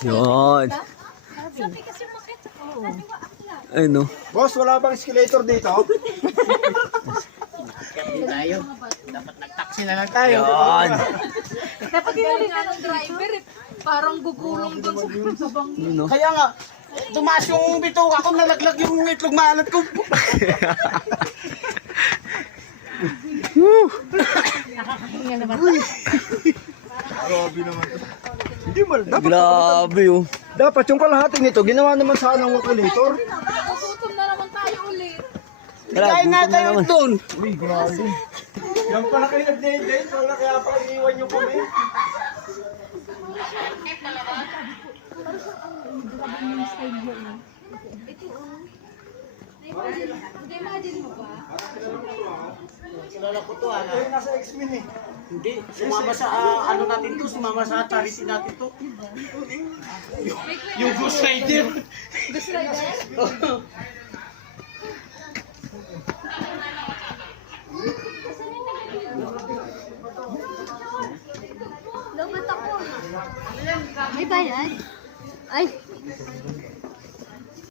Yun. Ay no. Boss, wala bang escalator dito? Hindi tayo. Dapat nag-taxi na lang tayo. Yun. Dapat pinuli nga ng driver eh. Parang gugulong doon sa bangin. Yun no. Kaya nga, tumaas yung bituka ko, nalaglag yung itlog maalat ko. Grabe naman. Hindi mal. Grabe oh. Dapat yung kalahati nito, ginawa naman sana ng escalator. Gutom na naman tayo ulit. Tara, Kain na gutom tayo naman. doon. Uy, grabe. Yan pala kayo nag-date, wala kaya pala iniwan nyo kami. Imagine mo ba? Kilala ko to, ano? Ay, nasa X-Men eh. Hindi, sumama sa ano natin to, sumama sa charity natin to. Yung Ghost Rider. Gusto na yan? Lumat ako. May bayad? Ay.